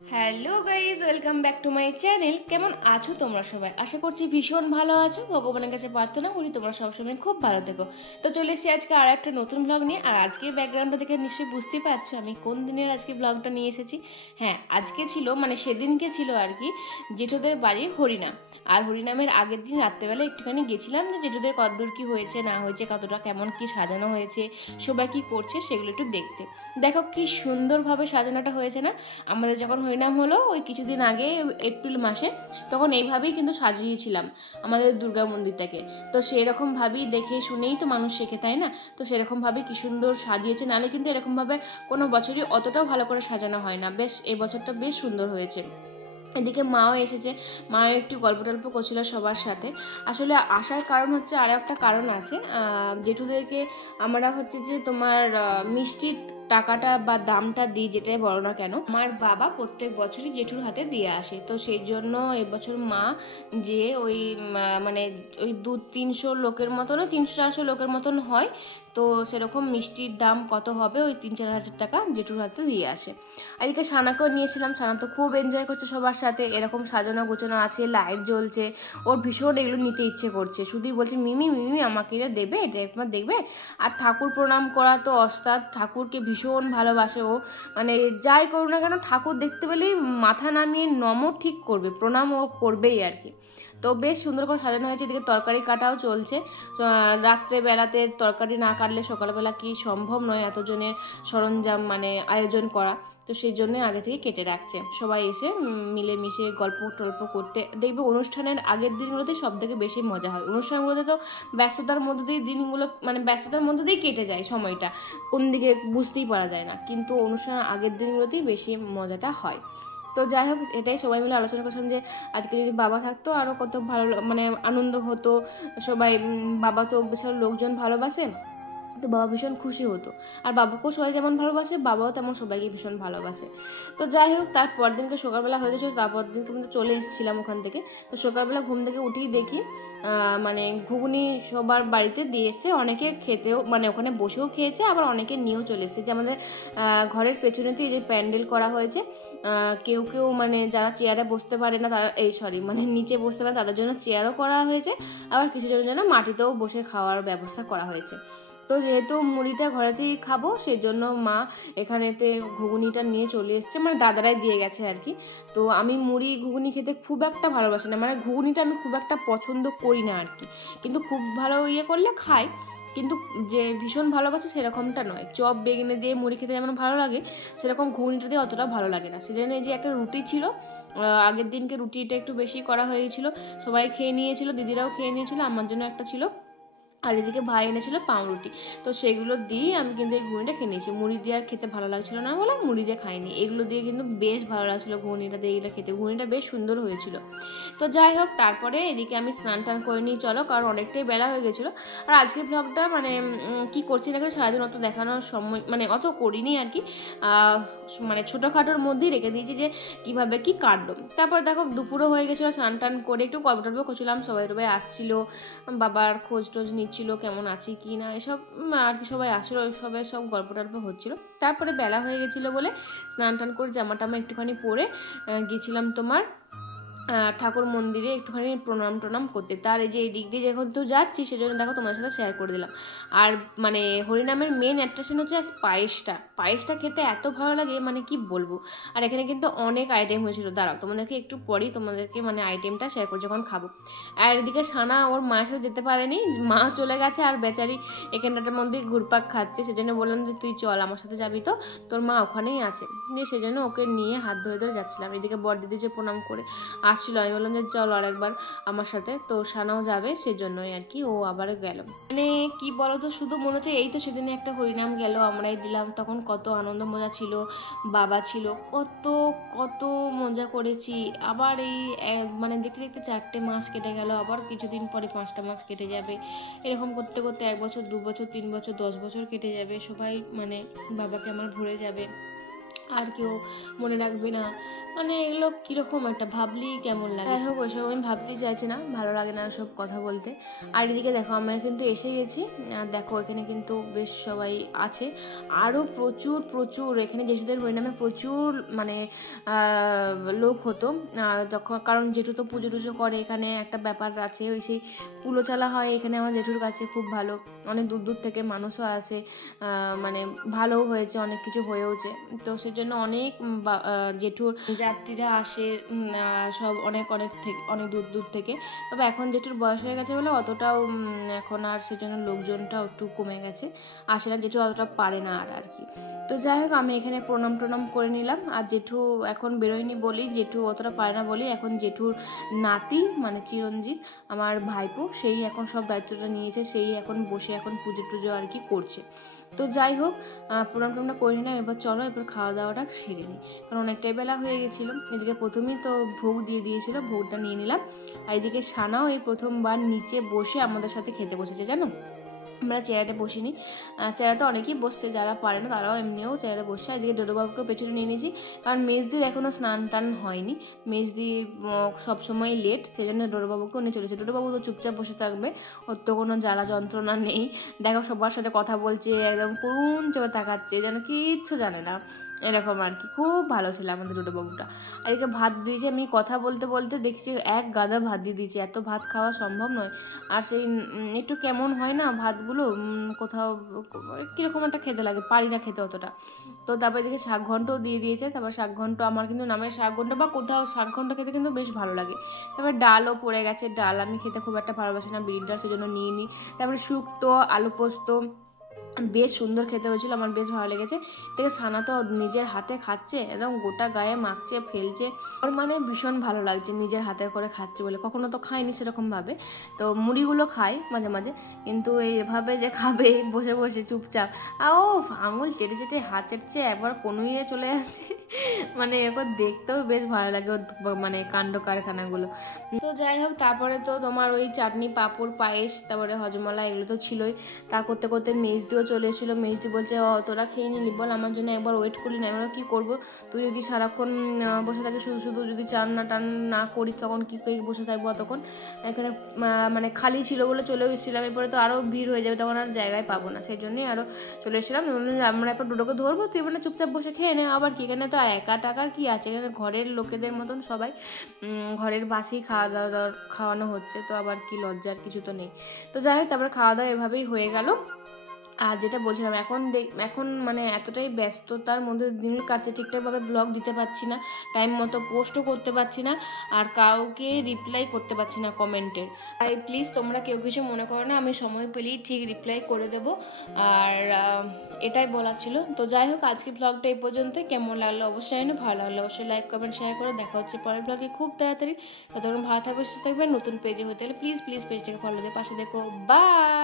Hello guys, welcome back to my channel. কেমন আছো তোমরা সবাই? আশা করছি ভীষণ ভালো আছো। ভগবানের কাছে প্রার্থনা করি তোমরা সবসময় খুব ভালো থেকো। তো চলে এসেছি আজকে আর একটা নতুন ব্লগ নিয়ে। আর আজকে ব্যাকগ্রাউন্ডটা দেখে নিশ্চয়ই বুঝতেই পারছো আমি কোন দিনের আজকে ব্লগটা নিয়ে এসেছি। হ্যাঁ, আজকে ছিল মানে সেদিনকে ছিল আর কি জেঠুদের বাড়ির হরিনাম। আর হরিনামের আগের দিন রাত্রেবেলা একটুখানি গেছিলাম যে জেঠুদের কতদূর কী হয়েছে না হয়েছে, কতটা কেমন কি সাজানো হয়েছে, সবাই কী করছে সেগুলো একটু দেখতে। দেখো কি সুন্দরভাবে সাজানোটা হয়েছে না। আমাদের যখন হরিনাম হলো ওই কিছুদিন আগে এপ্রিল মাসে, তখন এইভাবেই কিন্তু সাজিয়েছিলাম আমাদের দুর্গা মন্দিরটাকে। তো সেরকমভাবেই দেখে শুনেই তো মানুষ শেখে, তাই না? তো সেরকমভাবে কি সুন্দর সাজিয়েছে, নাহলে কিন্তু এরকমভাবে কোনো বছরই অতটাও ভালো করে সাজানো হয় না। বেশ এই বছরটা বেশ সুন্দর হয়েছে। এদিকে মাও এসেছে, মাও একটু গল্প টল্প করছিল সবার সাথে। আসলে আসার কারণ হচ্ছে আরও একটা কারণ আছে। জেঠুদেরকে আমরা হচ্ছে যে তোমার মিষ্টির টাকাটা বা দামটা দিই, যেটাই বলো না কেন, আমার বাবা প্রত্যেক বছরই জেঠুর হাতে দিয়ে আসে। তো সেই জন্য এবছর মা যে ওই মানে ওই 200-300 লোকের মতন, 300-400 লোকের মতন হয়, তো সেরকম মিষ্টির দাম কত হবে ওই 3-4 হাজার টাকা জেঠুর হাতে দিয়ে আসে। আর এদিকে সানাকেও নিয়েছিলাম, সানা তো খুব এনজয় করছে সবার সাথে। এরকম সাজানো গোছানো আছে, লাইট জ্বলছে, ওর ভীষণ এগুলো নিতে ইচ্ছে করছে। শুধুই বলছে মিমি মিমি আমাকে এটা দেবে, এটা একবার দেখবে। আর ঠাকুর প্রণাম করা তো ওস্তাদ, ঠাকুরকে ভীষণ ভালোবাসে ও। মানে যাই করুক না কেন ঠাকুর দেখতে পেলেই মাথা নামিয়ে নমো ঠিক করবে, প্রণাম ও করবেই আর কি। তো বেশ সুন্দর করে সাজানো হয়েছে। এদিকে তরকারি কাটাও চলছে। রাত্রে বেলাতে তরকারি না কাটলে সকালবেলা কি সম্ভব নয় এতজনের সরঞ্জাম মানে আয়োজন করা। তো সেই জন্যই আগে থেকে কেটে রাখছে, সবাই এসে মিলেমিশে গল্প টল্প করতে। দেখবে অনুষ্ঠানের আগের দিনগুলোতে সব থেকে বেশি মজা হয়। অনুষ্ঠানগুলোতে তো ব্যস্ততার মধ্যে দিয়ে দিনগুলো মানে ব্যস্ততার মধ্যে দিয়েই কেটে যায় সময়টা, কোন দিকে বুঝতেই পারা যায় না। কিন্তু অনুষ্ঠানের আগের দিনগুলোতেই বেশি মজাটা হয়। তো যাই হোক, এটাই সবাই মিলে আলোচনা করছিলাম যে আজকে যদি বাবা থাকতো আরও কত ভালো মানে আনন্দ হতো। সবাই বাবা তো বিশাল লোকজন ভালোবাসে, তো বাবা ভীষণ খুশি হতো। আর বাবাকেও সবাই যেমন ভালোবাসে, বাবাও তেমন সবাইকে ভীষণ ভালোবাসে। তো যাই হোক, তারপর দিনকে সকালবেলা হয়ে গেছিলো, তারপর দিনকে কিন্তু চলে এসেছিলাম ওখান থেকে। তো সকালবেলা ঘুম থেকে উঠেই দেখি মানে ঘুগনি সবার বাড়িতে দিয়ে এসছে। অনেকে খেতেও মানে ওখানে বসেও খেয়েছে, আবার অনেকে নিয়েও চলে এসেছে। যে আমাদের ঘরের পেছনেতেই যে প্যান্ডেল করা হয়েছে, কেউ কেউ মানে যারা চেয়ারে বসতে পারে না তারা মানে নিচে বসতে পারে তাদের জন্য চেয়ারও করা হয়েছে, আবার কিছু জনের জন্য মাটিতেও বসে খাওয়ার ব্যবস্থা করা হয়েছে। তো যেহেতু মুড়িটা ঘরেতেই খাবো সেই জন্য মা এখানেতে ঘুগনিটা নিয়ে চলে এসছে, মানে দাদারাই দিয়ে গেছে আর কি। তো আমি মুড়ি ঘুগনি খেতে খুব একটা ভালোবাসি না, মানে ঘুগনিটা আমি খুব একটা পছন্দ করি না আর কি। কিন্তু খুব ভালো করলে খাই, কিন্তু যে ভীষণ ভালোবাসে সেরকমটা নয়। চপ বেগুনে দিয়ে মুড়ি খেতে যেমন ভালো লাগে, সেরকম ঘুগনিটা দিয়ে অতটা ভালো লাগে না। সেজন্য এই যে একটা রুটি ছিল, আগের দিনকে রুটিটা একটু বেশি করা হয়েছিল, সবাই খেয়ে নিয়েছিল, দিদিরাও খেয়ে নিয়েছিল, আমার জন্য একটা ছিল। আর এদিকে ভাই এনেছিল পাউরুটি। তো সেগুলো দিয়ে আমি কিন্তু এই ঘুগনিটা খেয়ে নিয়েছি। মুড়ি দিয়ে আর খেতে ভালো লাগছিল না বলে মুড়ি দিয়ে খাইনি, এগুলো দিয়ে কিন্তু বেশ ভালো লাগছিল ঘুগনিটা দিয়ে এগুলো খেতে। ঘুগনিটা বেশ সুন্দর হয়েছিল। তো যাই হোক, তারপরে এদিকে আমি স্নান টান করে নিই চলো, কারণ অনেকটাই বেলা হয়ে গেছিলো। আর আজকের ব্লগটা মানে কি করছি না সারাদিন অত দেখানোর সময় মানে অত করিনি আর কি। মানে ছোটোখাটোর মধ্যেই রেখে দিয়েছি যে কীভাবে কি কাটলো। তারপর দেখো দুপুরও হয়ে গেছিলো, স্নান টান করে একটু গল্প টল্প করছিলাম, সবাই টবাই আসছিলো, বাবার খোঁজ টোজ নিচ্ছিল কেমন আছে কি না এসব আর কি। সবাই আসলো, সবাই সব গল্প টল্প হচ্ছিলো। তারপরে বেলা হয়ে গেছিলো বলে স্নান টান করে জামা টামা একটুখানি পরে গেছিলাম তোমার ঠাকুর মন্দিরে একটুখানি প্রণাম টনাম করতে। তার এই যে এই দিক দিয়ে যেহেতু যাচ্ছি সেজন্য দেখো তোমাদের সাথে শেয়ার করে দিলাম। আর মানে হরিনামের মেন অ্যাট্রাকশন হচ্ছে পায়েসটা খেতে এত ভালো লাগে মানে কি বলবো। আর এখানে কিন্তু অনেক আইটেম হয়েছিল, দাঁড়াও তোমাদেরকে একটু পরেই তোমাদেরকে মানে আইটেমটা শেয়ার করে যখন খাবো। আর এদিকে সানা ওর মায়ের সাথে যেতে পারেনি, মা চলে গেছে আর বেচারি এখানটার মধ্যে ঘুরপাক খাচ্ছে। সেজন্য বললাম যে তুই চল আমার সাথে যাবি, তো তোর মা ওখানেই আছে। দিয়ে সেজন্য ওকে নিয়ে হাত ধরে ধরে যাচ্ছিলাম। এদিকে বর দিদি যে প্রণাম করে আসছিল, আমি বললাম যে চল আর একবার আমার সাথে, তো সানাও যাবে সেজন্যই আর কি ও আবার গেল। মানে কি বলতো, শুধু মনে হচ্ছে এই তো সেদিনে একটা হরিনাম গেল আমরাই দিলাম, তখন কত আনন্দ মজা ছিল, বাবা ছিল, কত কত মজা করেছি। আবার এই মানে দেখতে দেখতে 4টে মাস কেটে গেল, আবার কিছুদিন পরে 5টা মাস কেটে যাবে। এরকম করতে করতে 1 বছর 2 বছর 3 বছর 10 বছর কেটে যাবে, সবাই মানে বাবাকে আমার ভুলে যাবে। আর কেউ মনে রাখবে না, মানে এগুলো কীরকম একটা ভাবলেই কেমন লাগে। যাই হোক ওইসব আমি ভাবতেই চাইছি না, ভালো লাগে না সব কথা বলতে। আর এদিকে দেখো আমরা কিন্তু এসে গেছি, দেখো এখানে কিন্তু বেশ সবাই আছে, আরও প্রচুর প্রচুর এখানে জেঠুদের পরিণামে প্রচুর মানে লোক হতো যখন, কারণ জেঠু তো পুজো টুজো করে, এখানে একটা ব্যাপার আছে, ওই সেই কুলো চালা হয় এখানে আমার জেঠুর কাছে খুব ভালো, অনেক দূর দূর থেকে মানুষও আসে, মানে ভালোও হয়েছে, অনেক কিছু হয়েওছে, তো সেজন্য অনেক জেঠুর যাত্রীরা আসে সব অনেক অনেক থেকে অনেক দূর দূর থেকে। তবে এখন জেঠুর বয়স হয়ে গেছে বলে অতটাও এখন আর সেজন্য লোকজনটাও একটু কমে গেছে, আসে না, জেঠু অতটা পারে না আর কি। তো যাই হোক আমি এখানে প্রণাম টনাম করে নিলাম, আর জেঠু এখন বেরোয়নি বলি, জেঠু অতটা পারে না বলি, এখন জেঠুর নাতি মানে চিরঞ্জিত আমার ভাইপো সেই এখন সব দায়িত্বটা নিয়েছে, সেই এখন বসে এখন পুজো টুজো আর কি করছে। তো যাই হোক প্রণাম টনামটা করে নিলাম, এবার চলো এবার খাওয়া দাওয়াটা সেরে নিই, কারণ অনেকটাই বেলা হয়ে গেছিলো। এদিকে প্রথমেই তো ভোগ দিয়ে দিয়েছিল, ভোগটা নিয়ে নিলাম, আর এদিকে সানাও এই প্রথমবার নিচে বসে আমাদের সাথে খেতে বসেছে জানো, আমরা চেয়ারে বসিনি, চেয়ারে তো অনেকেই বসছে, যারা পারে না তারাও এমনিও চেয়ারে বসছে। এদিকে ডোডোবাবুকেও পেছনে নিয়ে নিয়েছি, কারণ মেজদির এখনও স্নান টান হয়নি, মেজদি সবসময় লেট, সেই জন্য ডোডোবাবুকেও নিয়ে চলেছে। ডোডোবাবু তো চুপচাপ বসে থাকবে, ওর তো কোনো জ্বালা যন্ত্রণা নেই, দেখো সবার সাথে কথা বলছে, একদম করুণ চোখে তাকাচ্ছে, যেন কিচ্ছু জানে না, এরকম আর কি। খুব ভালো ছিল আমাদের ডোডোবাবুটা। আর এদিকে ভাত দিয়েছে, আমি কথা বলতে বলতে দেখছি এক গাদা ভাত দিয়ে দিয়েছি, এত ভাত খাওয়া সম্ভব নয়, আর সেই একটু কেমন হয় না ভাতগুলো, কোথাও কীরকম একটা খেতে লাগে, পারি না খেতে অতটা। তো তারপরে এদিকে শাক ঘন্টও দিয়ে দিয়েছে, তারপর শাক ঘন্ট আমার কিন্তু নামের শাক ঘন্ট বা কোথাও শাক ঘন্ট খেতে কিন্তু বেশ ভালো লাগে। তারপর ডালও পড়ে গেছে, ডাল আমি খেতে খুব একটা ভালোবাসি না, বিড়ির ডাল, সেজন্য নিয়ে নিই। তারপরে শুক্তো, আলু পোস্ত, বেশ সুন্দর খেতে হয়েছিল, আমার বেশ ভালো লেগেছে। দেখে সানা তো নিজের হাতে খাচ্ছে, একদম গোটা গায়ে মাখছে ফেলছে, ওর মানে ভীষণ ভালো লাগছে নিজের হাতে করে খাচ্ছে বলে, কখনো তো খায়নি সেরকমভাবে, তো মুড়িগুলো খায় মাঝে মাঝে, কিন্তু এইভাবে যে খাবে বসে বসে চুপচাপ, ও আঙুল চেটে চেটে হাত চেটছে, একবার কনুইয়ে চলে যাচ্ছে, মানে এবার দেখতেও বেশ ভালো লাগে মানে কাণ্ড কারখানাগুলো। তো যাই হোক তারপরে তো তোমার ওই চাটনি পাঁপড় পায়েস তারপরে হজমলা এগুলো তো ছিলই, তা করতে করতে মেজদিও চলে এসেছিলো। মেজদি বলছে তোরা খেয়ে নিলি বল, আমার জন্য একবার ওয়েট করলি না, আমরা কী করবো, তুই যদি সারাক্ষণ বসে থাকিস শুধু শুধু, যদি চান না টান না করি তখন কী করে বসে থাকবো তখন, এখানে মানে খালি ছিল বলে চলেও এসেছিলাম, এরপরে তো আরও ভিড় হয়ে যাবে, তখন আর জায়গায় পাবো না, সেই জন্যই আরও চলে এসেছিলাম। আমরা এরপর ডোডোকে ধরবো, তুই মানে চুপচাপ বসে খেয়ে নে, আবার কি এখানে তো একা টাকার কি আছে, এখানে ঘরের লোকেদের মতন সবাই ঘরের বাসেই খাওয়া দাওয়া খাওয়ানো হচ্ছে, তো আবার কি লজ্জার কিছু তো নেই। তো যাই হোক তারপরে খাওয়া দাওয়া এভাবেই হয়ে গেল। আর যেটা বলছিলাম এখন মানে এতটাই ব্যস্ততার মধ্যে দিন কাটছে, ঠিকঠাকভাবে ব্লগ দিতে পারছি না, টাইম মতো পোস্টও করতে পারছি না, আর কাউকে রিপ্লাই করতে পারছি না কমেন্টের। তাই প্লিজ তোমরা কেউ কিছু মনে করো না, আমি সময় পেলেই ঠিক রিপ্লাই করে দেবো, আর এটাই বলার ছিল। তো যাই হোক আজকে ব্লগটা এই পর্যন্ত, কেমন লাগলো অবশ্যই জানো, ভালো লাগলো অবশ্যই লাইক কমেন্ট শেয়ার করো, দেখা হচ্ছে পরের ব্লগে খুব তাড়াতাড়ি। ততক্ষণ ভালো থাকবে, সুস্থ থাকবে, নতুন পেজে হতে হলে প্লিজ প্লিজ পেজটাকে ফলো দিয়ে পাশে দেখো, বাই।